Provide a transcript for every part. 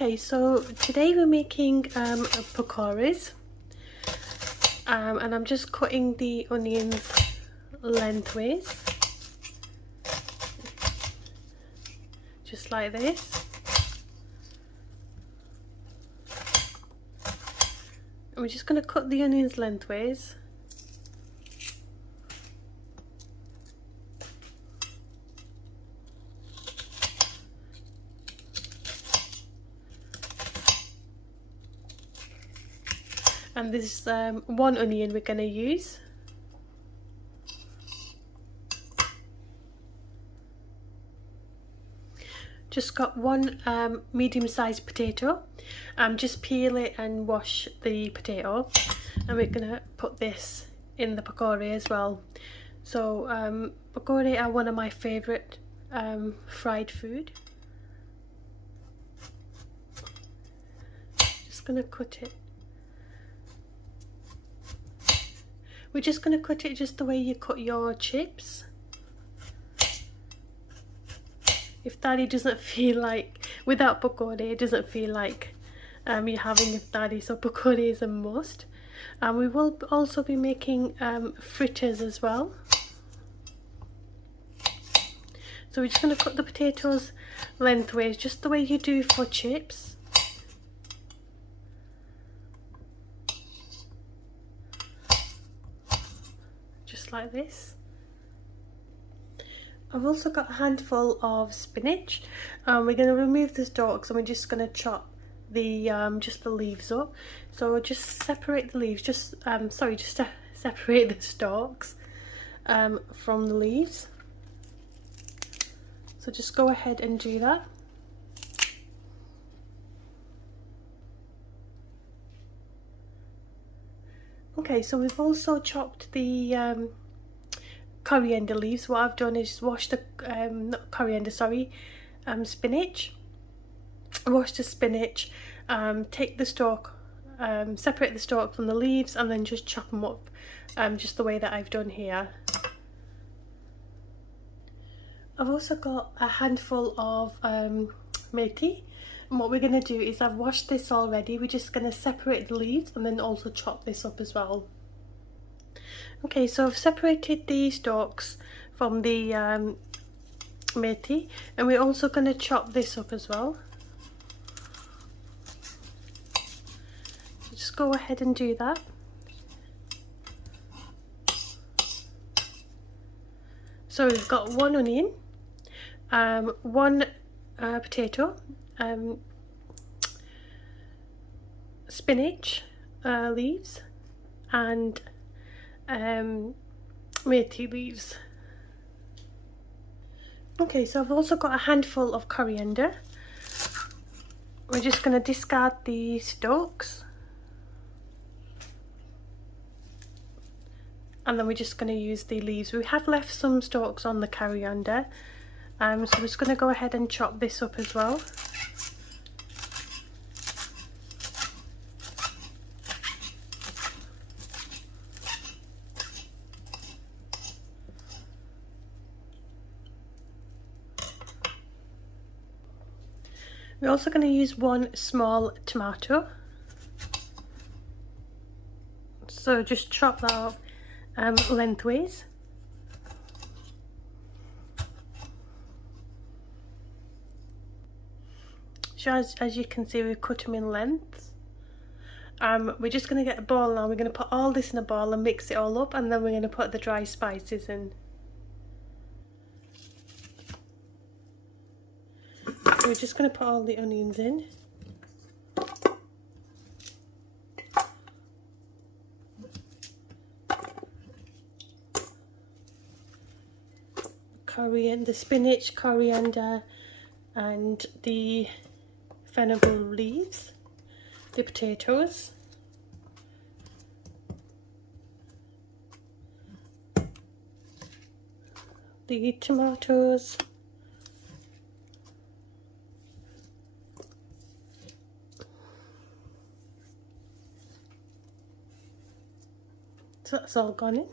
Okay, so today we're making pakoras, and I'm just cutting the onions lengthways, just like this. And we're just going to cut the onions lengthways. And this is one onion we're going to use. Just got one medium-sized potato. Just peel it and wash the potato, and we're going to put this in the pakora as well. So pakora are one of my favourite fried food. Just going to cut it. We're just going to cut it just the way you cut your chips. Iftari doesn't feel like, without pakora, it doesn't feel like you're having iftari, so pakora is a must. And we will also be making fritters as well. So we're just going to cut the potatoes lengthways, just the way you do for chips. Like this. I've also got a handful of spinach. We're going to remove the stalks and we're just going to chop the just the leaves up. So just separate the leaves, just separate the stalks from the leaves. So just go ahead and do that. Okay, so we've also chopped the coriander leaves. What I've done is wash the not coriander, sorry, spinach. Wash the spinach, take the stalk, separate the stalk from the leaves, and then just chop them up, just the way that I've done here. I've also got a handful of methi. And what we're going to do is, I've washed this already, we're just going to separate the leaves and then also chop this up as well. Okay, so I've separated the stalks from the methi, and we're also going to chop this up as well. So just go ahead and do that. So we've got one onion, one potato, spinach leaves, and methi leaves. Okay, so I've also got a handful of coriander. We're just going to discard the stalks, and then we're just going to use the leaves. We have left some stalks on the coriander, so we're just going to go ahead and chop this up as well. We're also going to use one small tomato. So just chop that up lengthways. So as you can see, we've cut them in lengths. We're just going to get a bowl now. We're going to put all this in a bowl and mix it all up, and then we're going to put the dry spices in. We're just going to put all the onions in. Coriander, spinach, coriander, and the fenugreek leaves, the potatoes, the tomatoes, so that's all gone in.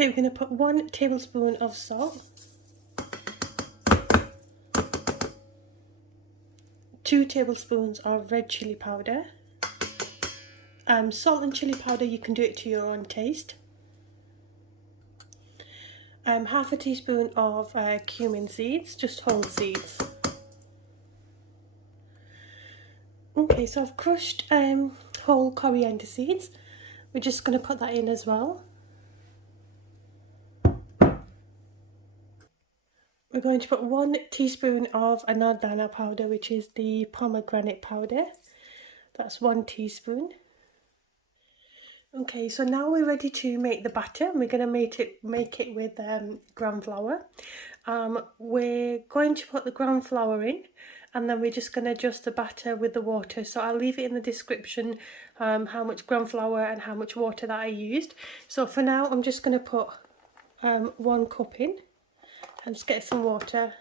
Okay, we're going to put 1 tablespoon of salt, 2 tablespoons of red chili powder. Salt and chili powder, you can do it to your own taste. Half a teaspoon of cumin seeds, just whole seeds. Okay, so I've crushed whole coriander seeds. We're just going to put that in as well. We're going to put 1 teaspoon of ramadaan powder, which is the pomegranate powder. That's 1 teaspoon. Okay, so now we're ready to make the batter, and we're going to make it with ground flour. We're going to put the ground flour in, and then we're just going to adjust the batter with the water. So I'll leave it in the description how much ground flour and how much water that I used. So for now, I'm just going to put 1 cup in and just get some water.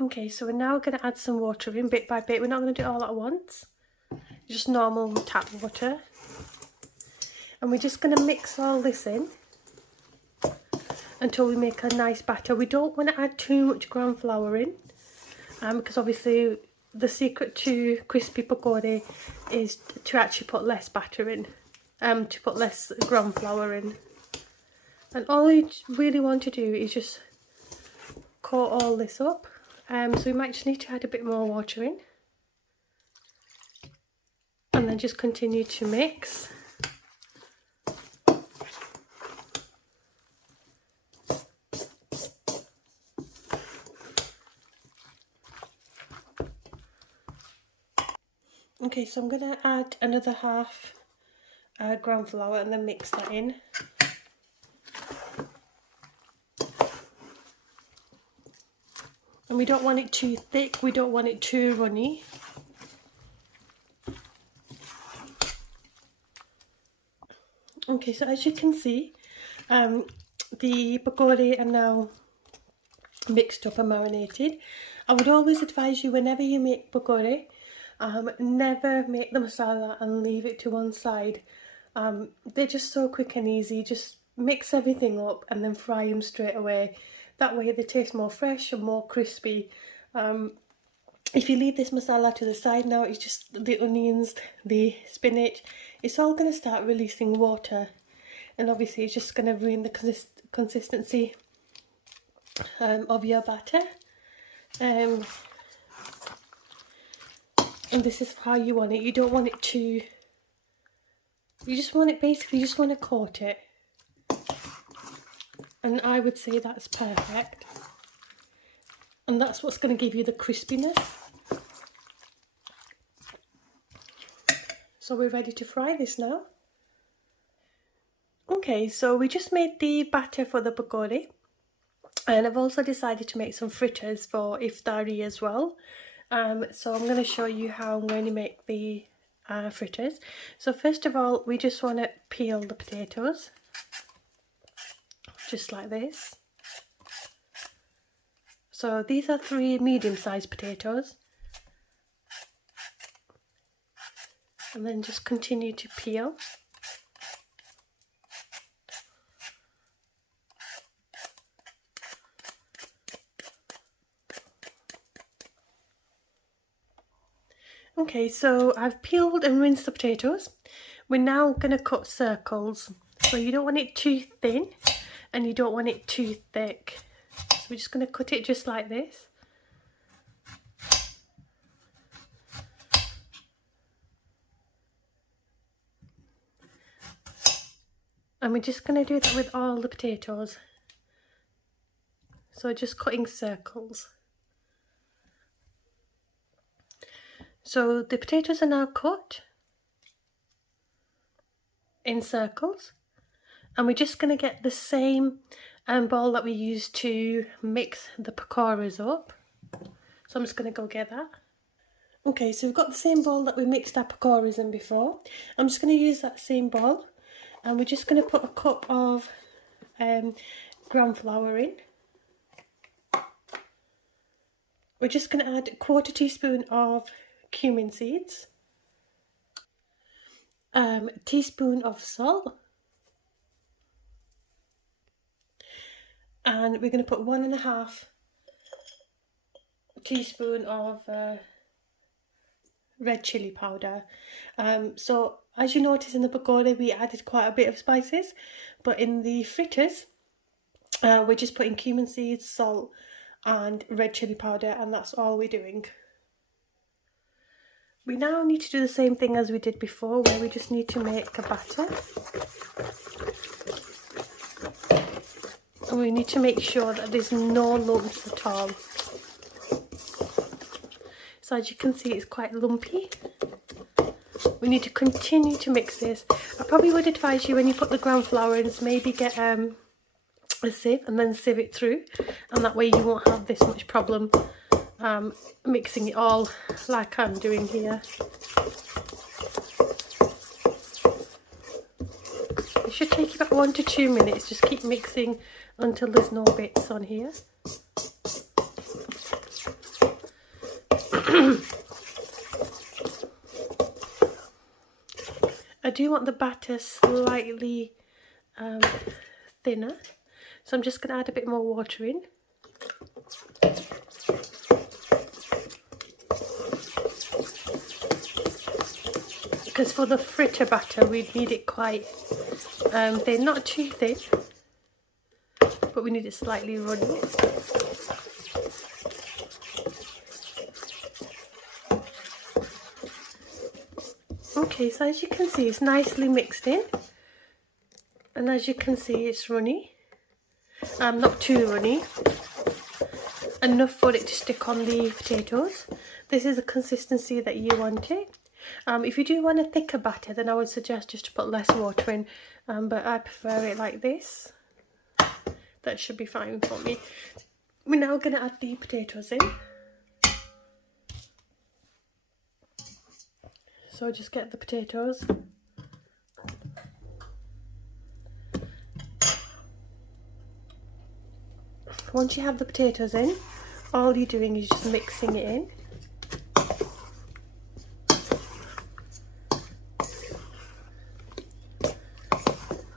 Okay, so we're now going to add some water in bit by bit. We're not going to do it all at once, just normal tap water. And we're just going to mix all this in until we make a nice batter. We don't want to add too much ground flour in, because obviously the secret to crispy pakora is to actually put less batter in, to put less ground flour in. And all you really want to do is just coat all this up. So we might just need to add a bit more water in, and then just continue to mix. Okay, so I'm going to add another half ground flour and then mix that in. And we don't want it too thick, we don't want it too runny. Okay, so as you can see, the pakora are now mixed up and marinated. I would always advise you, whenever you make pakora, never make the masala and leave it to one side. They're just so quick and easy. Just mix everything up and then fry them straight away. That way they taste more fresh and more crispy. If you leave this masala to the side now, it's just the onions, the spinach, it's all going to start releasing water, and obviously it's just going to ruin the consistency of your batter. And this is how you want it. You don't want it too, you just want it, basically you just want to coat it, and I would say that's perfect, and that's what's going to give you the crispiness. So we're ready to fry this now. Okay, so we just made the batter for the pakora, and I've also decided to make some fritters for iftari as well. So I'm going to show you how I'm going to make the fritters. So first of all, we just want to peel the potatoes, just like this. So these are 3 medium-sized potatoes. And then just continue to peel. Okay, so I've peeled and rinsed the potatoes. We're now going to cut circles. So you don't want it too thin and you don't want it too thick. So we're just going to cut it just like this. And we're just going to do that with all the potatoes. So just cutting circles. So the potatoes are now cut in circles, and we're just going to get the same bowl that we used to mix the pakoras up. So I'm just going to go get that. Okay, so we've got the same bowl that we mixed our pakoras in before. I'm just going to use that same bowl, and we're just going to put a cup of ground flour in. We're just going to add a 1/4 teaspoon of cumin seeds, a teaspoon of salt, And we're going to put 1.5 teaspoon of red chilli powder. So as you notice in the pakora, we added quite a bit of spices, but in the fritters we're just putting cumin seeds, salt and red chilli powder, and that's all we're doing. We now need to do the same thing as we did before, where we just need to make a batter. And we need to make sure that there's no lumps at all. So as you can see, it's quite lumpy. We need to continue to mix this. I probably would advise you, when you put the ground flour in, is maybe get a sieve and then sieve it through, and that way you won't have this much problem mixing it all like I'm doing here. It should take you about 1 to 2 minutes. Just keep mixing until there's no bits on here. I do want the batter slightly thinner, so I'm just going to add a bit more water in. Because for the fritter batter we need it quite thin, not too thin, but we need it slightly runny. Okay, so as you can see, it's nicely mixed in, and as you can see, it's runny. Not too runny, enough for it to stick on the potatoes. This is the consistency that you want it. If you do want a thicker batter, then I would suggest just to put less water in, but I prefer it like this. That should be fine for me. We're now going to add the potatoes in. So just get the potatoes. Once you have the potatoes in, all you're doing is just mixing it in.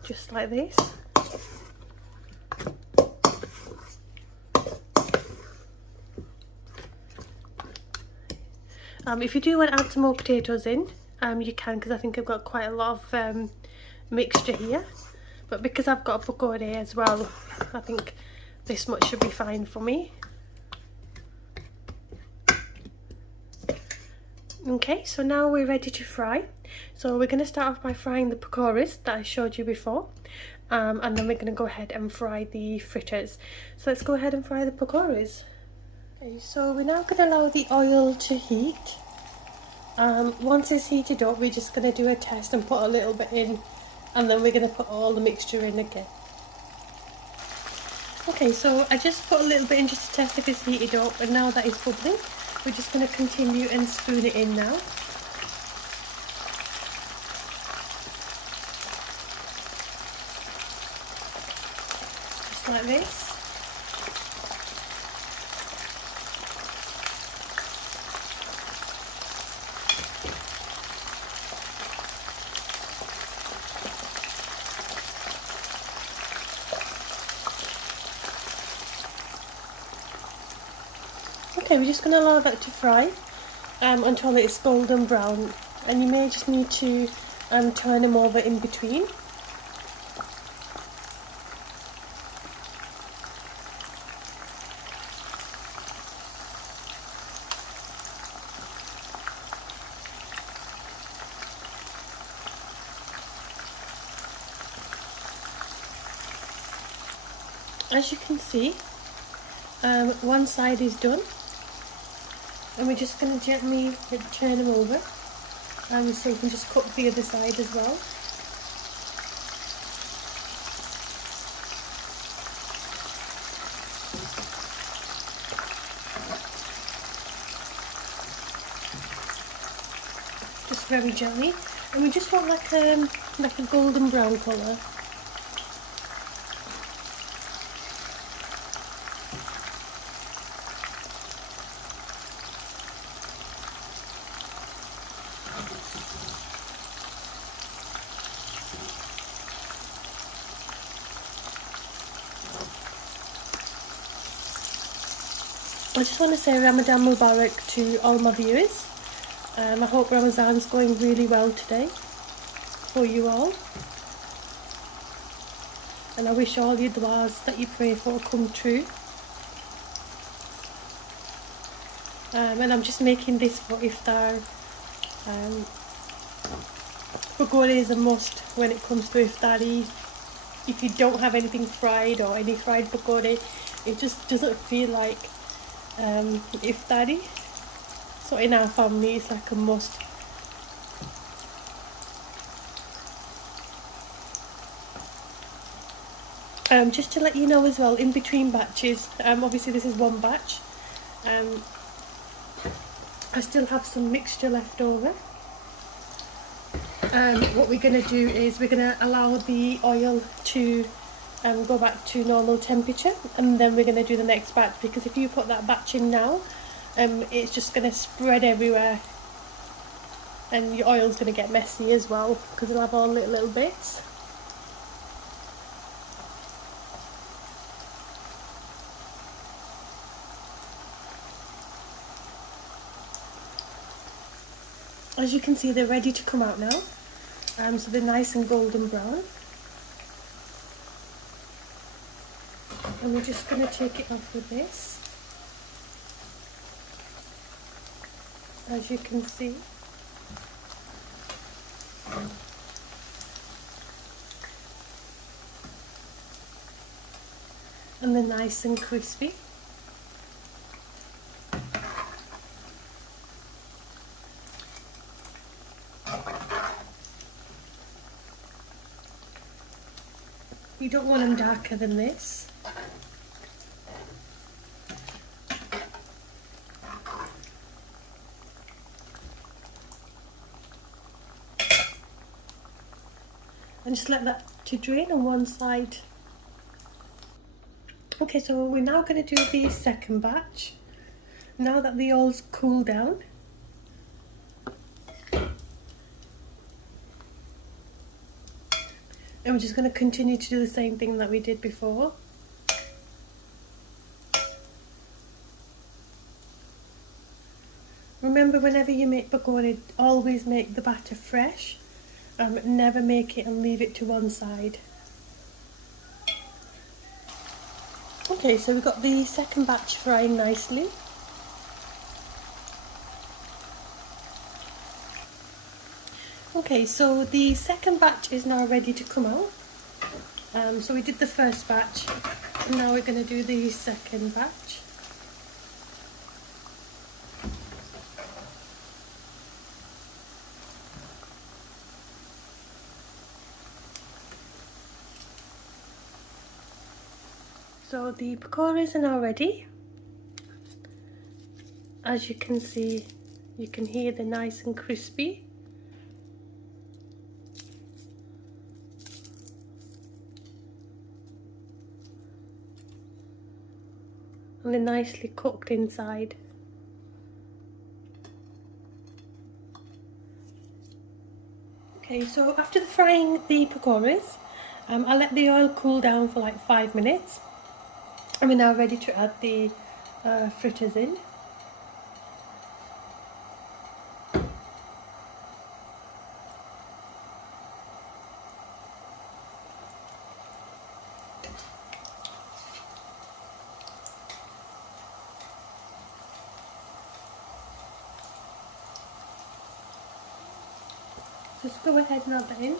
Just like this. If you do want to add some more potatoes in, you can, because I think I've got quite a lot of mixture here. But because I've got a pakora as well, I think this much should be fine for me. Okay, so now we're ready to fry. So we're going to start off by frying the pakoras that I showed you before, and then we're going to go ahead and fry the fritters. So let's go ahead and fry the pakoras. Okay, so we're now going to allow the oil to heat. Once it's heated up, we're just going to do a test and put a little bit in, and then we're going to put all the mixture in again. Okay, so I just put a little bit in just to test if it's heated up, and now that it's bubbling, we're just going to continue and spoon it in now. Just like this. Okay, we're just going to allow that to fry until it's golden brown, and you may just need to turn them over in between. As you can see, one side is done, and we're just going to gently turn them over, so you can just cook the other side as well. Just very gently, and we just want like a golden brown colour. just want to say Ramadan Mubarak to all my viewers. I hope Ramadan's going really well today for you all. And I wish all your du'as that you pray for come true. And I'm just making this for iftar. Pakora is a must when it comes to iftari. If you don't have anything fried or any fried pakora, it just doesn't feel like iftari. So in our family it's like a must. Just to let you know as well, in between batches, obviously this is one batch, I still have some mixture left over. What we're going to do is we're going to allow the oil to go back to normal temperature, and then we're going to do the next batch, because if you put that batch in now, it's just going to spread everywhere and your oil's going to get messy as well, because it'll have all little bits. As you can see, they're ready to come out now. So they're nice and golden brown. And we're just going to take it off with this. As you can see. And they're nice and crispy. You don't want them darker than this. And just let that to drain on one side. Okay, so we're now going to do the second batch. Now that the oil's cooled down. And we're just going to continue to do the same thing that we did before. Remember, whenever you make pakora, always make the batter fresh. Never make it and leave it to one side. Okay, so we've got the second batch frying nicely. Okay, so the second batch is now ready to come out. So we did the first batch, and now we're going to do the second batch. So the pakoras are now ready. As you can see, you can hear they're nice and crispy. And they're nicely cooked inside. Okay, so after frying the pakoras, I'll let the oil cool down for like 5 minutes. And we're now ready to add the fritters in. Just go ahead and add that in.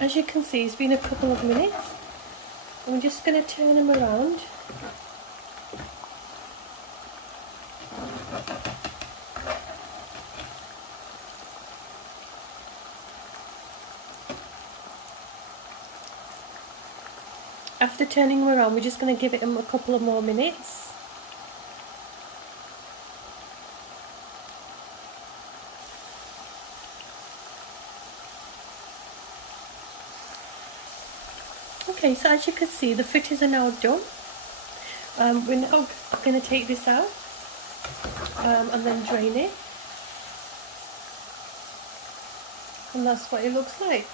As you can see, it's been a couple of minutes. And we're just going to turn them around. After turning them around, we're just going to give it a couple of more minutes. Okay, so as you can see, the fritters are now done. We're now going to take this out and then drain it, and that's what it looks like.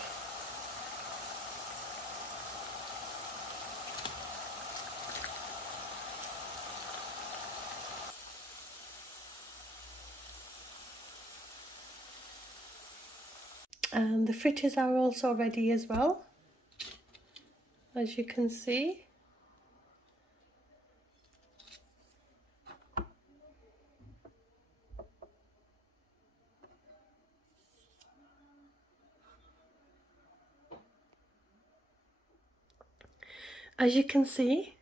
And the fritters are also ready as well, as you can see. As you can see,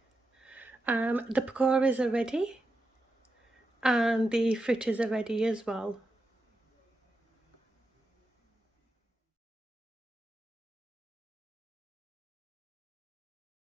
the pakoras are ready and the fritters are ready as well.